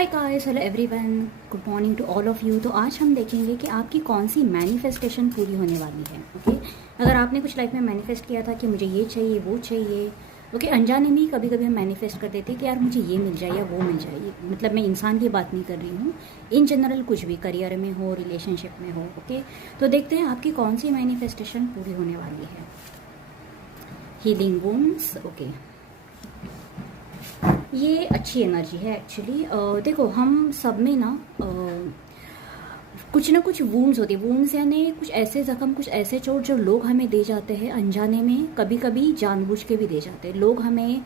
Hi guys, hello everyone, good morning to all of you. तो आज हम देखेंगे कि आपकी कौन सी मैनिफेस्टेशन पूरी होने वाली है। ओके, अगर आपने कुछ लाइफ में मैनिफेस्ट किया था कि मुझे ये चाहिए वो चाहिए, ओके, अनजाने में ही कभी कभी हम मैनिफेस्ट कर देते हैं कि यार मुझे ये मिल जाए या वो मिल जाए। मतलब मैं इंसान की बात नहीं कर रही हूँ, इन जनरल कुछ भी करियर में हो, रिलेशनशिप में हो। ओके, तो देखते हैं आपकी कौन सी मैनिफेस्टेशन पूरी होने वाली है। हीलिंग वुंड्स, ओके, ये अच्छी एनर्जी है एक्चुअली। देखो, हम सब में ना कुछ ना कुछ वूंड्स होती है। वूंड्स यानी कुछ ऐसे जख्म, कुछ ऐसे चोट जो लोग हमें दे जाते हैं अनजाने में, कभी कभी जानबूझ के भी दे जाते हैं। लोग हमें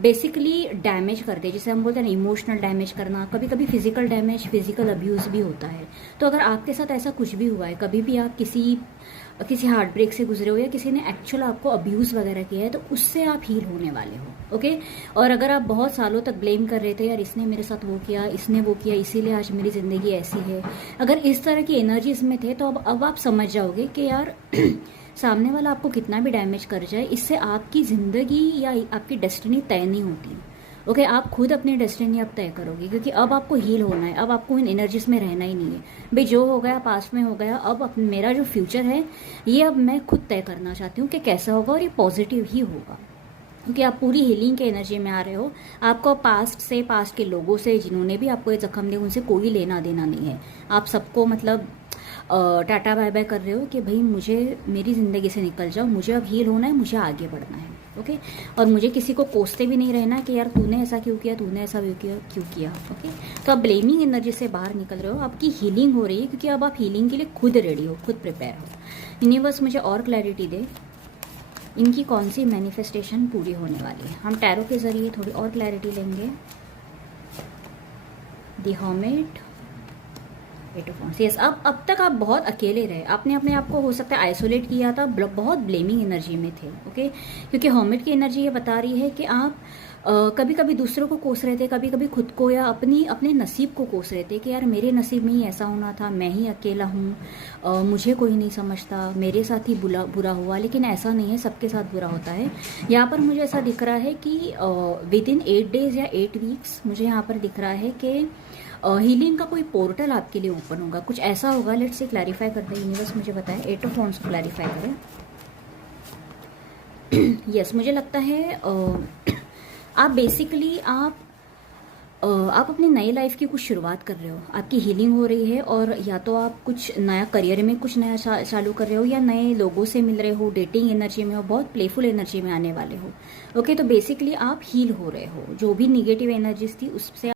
बेसिकली डैमेज करते हैं, जिसे हम बोलते हैं ना इमोशनल डैमेज करना, कभी कभी फिजिकल डैमेज, फिजिकल अब्यूज़ भी होता है। तो अगर आपके साथ ऐसा कुछ भी हुआ है, कभी भी आप किसी हार्ट ब्रेक से गुजरे हो या किसी ने एक्चुअल आपको अब्यूज़ वगैरह किया है, तो उससे आप हील होने वाले हो। ओके, और अगर आप बहुत सालों तक ब्लेम कर रहे थे, यार इसने मेरे साथ वो किया, इसने वो किया, इसीलिए आज मेरी ज़िंदगी ऐसी है, अगर इस तरह की एनर्जीज में थे, तो अब आप समझ जाओगे कि यार सामने वाला आपको कितना भी डैमेज कर जाए, इससे आपकी ज़िंदगी या आपकी डेस्टिनी तय नहीं होती। ओके, आप खुद अपनी डेस्टिनी अब तय करोगे, क्योंकि अब आपको हील होना है। अब आपको इन एनर्जीज में रहना ही नहीं है। भाई जो हो गया पास्ट में हो गया, अब मेरा जो फ्यूचर है ये अब मैं खुद तय करना चाहती हूँ कि कैसा होगा, और ये पॉजिटिव ही होगा, क्योंकि आप पूरी हीलिंग के एनर्जी में आ रहे हो। आपको पास्ट से, पास्ट के लोगों से जिन्होंने भी आपको ये जख्म दिए, उनसे कोई लेना देना नहीं है। आप सबको मतलब टाटा बाय बाय कर रहे हो कि भाई मुझे मेरी ज़िंदगी से निकल जाओ, मुझे अब हील होना है, मुझे आगे बढ़ना है। ओके, और मुझे किसी को कोसते भी नहीं रहना कि यार तूने ऐसा क्यों किया, तूने ऐसा क्यों किया। ओके, तो आप ब्लेमिंग एनर्जी से बाहर निकल रहे हो, आपकी हीलिंग हो रही है, क्योंकि अब आप हीलिंग के लिए खुद रेडी हो, खुद प्रिपेयर हो। यूनिवर्स मुझे और क्लैरिटी दे, इनकी कौन सी मैनिफेस्टेशन पूरी होने वाली है। हम टैरो के जरिए थोड़ी और क्लैरिटी लेंगे। The hermit, eight of wands. Yes, अब तक आप बहुत अकेले रहे, आपने अपने आप को हो सकता है आइसोलेट किया था, बहुत ब्लेमिंग एनर्जी में थे। ओके, क्योंकि हर्मिट की एनर्जी ये बता रही है कि आप कभी कभी दूसरों को कोस रहे थे, कभी कभी खुद को या अपने नसीब को कोस रहे थे कि यार मेरे नसीब में ही ऐसा होना था, मैं ही अकेला हूँ, मुझे कोई नहीं समझता, मेरे साथ ही बुरा हुआ। लेकिन ऐसा नहीं है, सबके साथ बुरा होता है। यहाँ पर मुझे ऐसा दिख रहा है कि विद इन 8 डेज या 8 वीक्स मुझे यहाँ पर दिख रहा है कि हीलिंग का कोई पोर्टल आपके लिए ओपन होगा, कुछ ऐसा होगा। लेट्स से क्लैरिफाई करते हैं, यूनिवर्स मुझे बताए, 8 ऑफ वांड्स को क्लैरिफाई करें। यस, मुझे लगता है आप बेसिकली आप अपनी नई लाइफ की कुछ शुरुआत कर रहे हो, आपकी हीलिंग हो रही है, और या तो आप कुछ नया करियर में कुछ नया चालू कर रहे हो, या नए लोगों से मिल रहे हो, डेटिंग एनर्जी में हो, बहुत प्लेफुल एनर्जी में आने वाले हो। ओके, तो बेसिकली आप हील हो रहे हो, जो भी निगेटिव एनर्जीज थी उससे